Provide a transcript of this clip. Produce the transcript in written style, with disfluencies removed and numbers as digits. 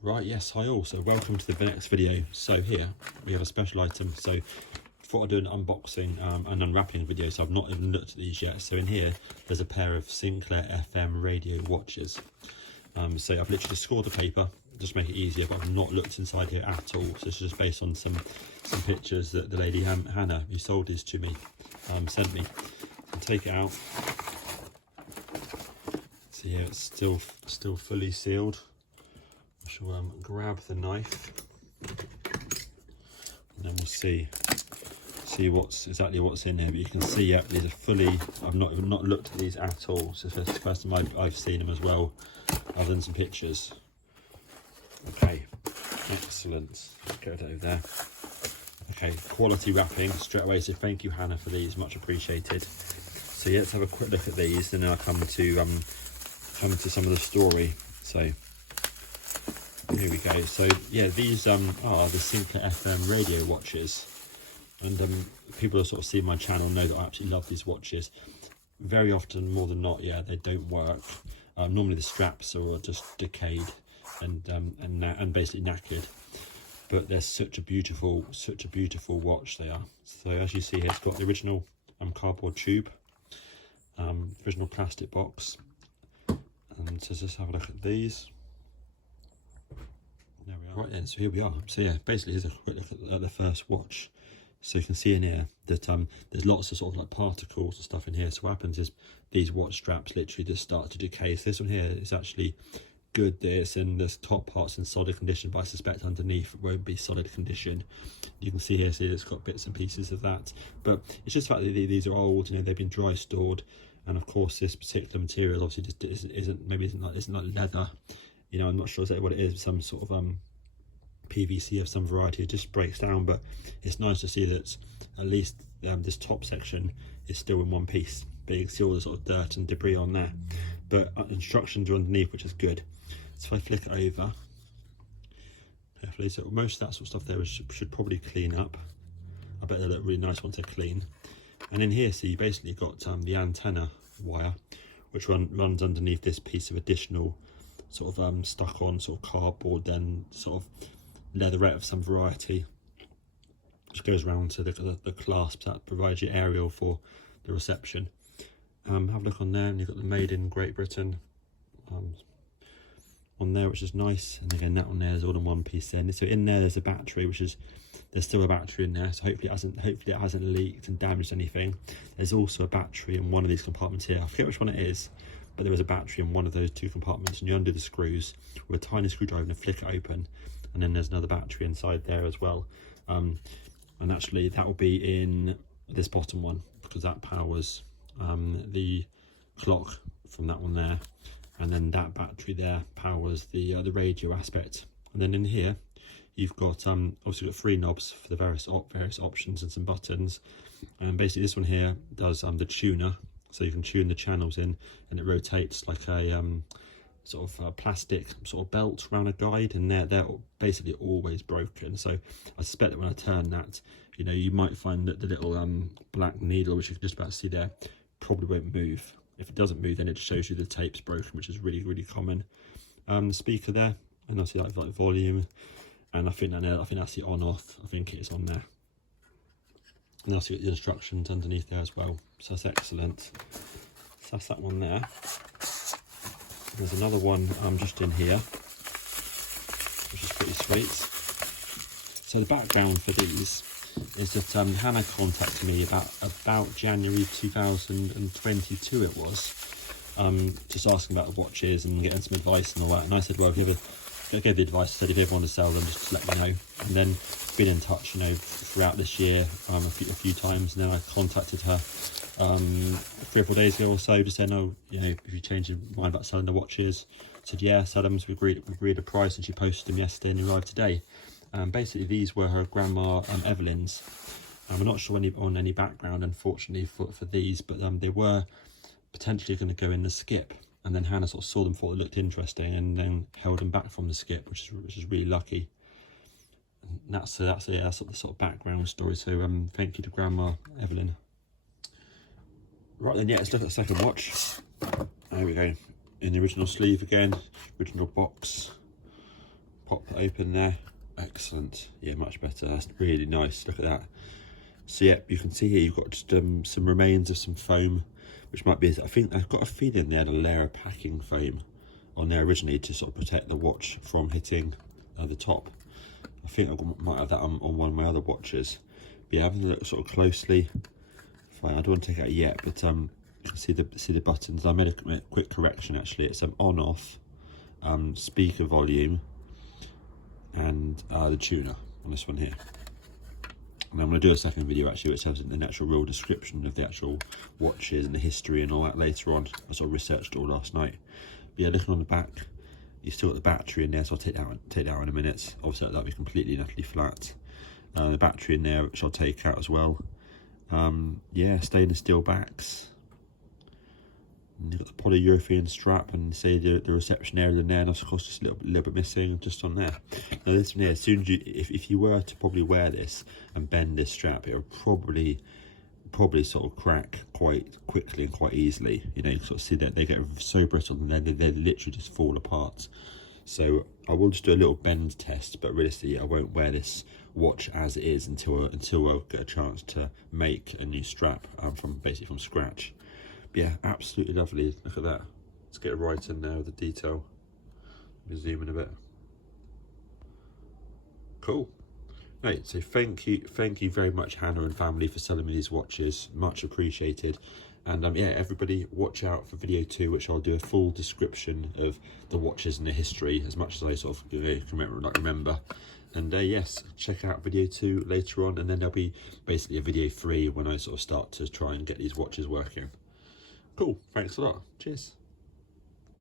Right, yes, hi all. So welcome to the next video. So here we have a special item. So before I do an unboxing and unwrapping video, so I've not even looked at these yet. So in here, there's a pair of Sinclair FM radio watches. So I've literally scored the paper, just make it easier, but I've not looked inside here at all. So it's just based on some pictures that the lady Hannah, who sold these to me, sent me. So take it out. So yeah, it's still fully sealed. I shall grab the knife, and then we'll see exactly what's in here. But you can see, yeah, these are fully. I've not looked at these at all. So it's the first time I've seen them as well, other than some pictures. Okay, excellent. Let's get it over there. Okay, quality wrapping straight away. So thank you, Hannah, for these. Much appreciated. So yeah, let's have a quick look at these, and then I'll come to some of the story. So here we go. So yeah, these are the Sinclair FM radio watches, and people who sort of see my channel know that I absolutely love these watches. Very often, more than not, yeah, they don't work. Normally the straps are just decayed and basically knackered, but they're such a beautiful watch they are. So as you see here, it's got the original cardboard tube, original plastic box, and so just have a look at these. There we are. Right then, so here we are. So yeah, basically here's a quick look at the first watch. So you can see in here that there's lots of sort of like particles and stuff in here. So what happens is these watch straps literally just start to decay. So this one here is actually good. This and this top part's in solid condition, but I suspect underneath it won't be solid condition. You can see here, see it's got bits and pieces of that, but it's just the fact that these are old. You know, they've been dry stored, and of course this particular material obviously just isn't like leather. You know, I'm not sure exactly what it is, some sort of PVC of some variety. It just breaks down, but it's nice to see that at least this top section is still in one piece, but you can see all the sort of dirt and debris on there, but instructions are underneath, which is good. So if I flick it over carefully, so most of that sort of stuff there should probably clean up. I bet they look really nice once they're clean. And in here, see, you basically got the antenna wire, which runs underneath this piece of additional sort of stuck on sort of cardboard, then sort of leatherette of some variety, which goes around to the clasps that provides your aerial for the reception. Have a look on there, and you've got the made in Great Britain on there, which is nice. And again, that one there is all in one piece then. So in there's a battery, there's still a battery in there, so hopefully it hasn't leaked and damaged anything. There's also a battery in one of these compartments here. I forget which one it is, but there was a battery in one of those two compartments, and you undo the screws with a tiny screwdriver and flick it open, and then there's another battery inside there as well. And actually that will be in this bottom one, because that powers the clock from that one there, and then that battery there powers the radio aspect. And then in here you've got obviously got 3 knobs for the various options and some buttons, and basically this one here does the tuner, so you can tune the channels in, and it rotates like a sort of plastic sort of belt around a guide, and they're basically always broken. So I suspect that when I turn that, you know, you might find that the little black needle, which you can just about see there, probably won't move. If it doesn't move, then it just shows you the tape's broken, which is really common. The speaker there, and obviously like volume, and I think that's the on off. I think it is on there, and also got the instructions underneath there as well. So that's excellent. So that's that one there. There's another one just in here, which is pretty sweet. So the background for these is that Hannah contacted me about January 2022 it was, just asking about the watches and getting some advice and all that. And I said, well, I gave the advice, I said if you ever want to sell them, just let me know. And then been in touch, you know, throughout this year a few times, and then I contacted her 3 or 4 days ago or so, just saying, oh, you know, if you change your mind about selling the watches. I said, yeah, sell them. So we agreed a price, and she posted them yesterday and arrived today. Basically these were her grandma Evelyn's. We're not sure on any background, unfortunately, for these, but they were potentially going to go in the skip, and then Hannah sort of saw them, thought it looked interesting, and then held them back from the skip, which is really lucky. And that's the sort of background story. So thank you to Grandma Evelyn. Right then, yeah, let's look at the second watch. There we go, in the original sleeve again, original box, pop that open there. Excellent. Yeah, much better. That's really nice. Look at that. So yeah, you can see here you've got just some remains of some foam, which might be, I think I've got a feeling they had a layer of packing foam on there originally to sort of protect the watch from hitting the top. I think I might have that on one of my other watches. But yeah, having a look sort of closely. Fine, I don't want to take it out yet, but you can see the buttons. I made a quick correction actually. It's on off, speaker volume, and the tuner on this one here. And I'm going to do a second video actually which has an actual real description of the actual watches and the history and all that later on. I sort of researched it all last night. But yeah, looking on the back, you still got the battery in there, so I'll take that out in a minute. Obviously that'll be completely and utterly flat. The battery in there, which I'll take out as well. Yeah, stainless steel backs. And you've got the polyurethane strap, and say the reception area in there, and of course just a little bit missing just on there. Now this one here, as soon as you, if you were to probably wear this and bend this strap, it would probably sort of crack quite quickly and quite easily. You know, you sort of see that they get so brittle and then they literally just fall apart. So I will just do a little bend test, but realistically I won't wear this watch as it is until I get a chance to make a new strap basically from scratch. But yeah, absolutely lovely. Look at that. Let's get right in there with the detail. Let me zoom in a bit. Cool. Right, so thank you very much, Hannah and family, for selling me these watches. Much appreciated. And yeah, everybody watch out for video 2, which I'll do a full description of the watches and the history, as much as I sort of can remember. And yes, check out video 2 later on, and then there'll be basically a video 3 when I sort of start to try and get these watches working. Cool, thanks a lot. Cheers.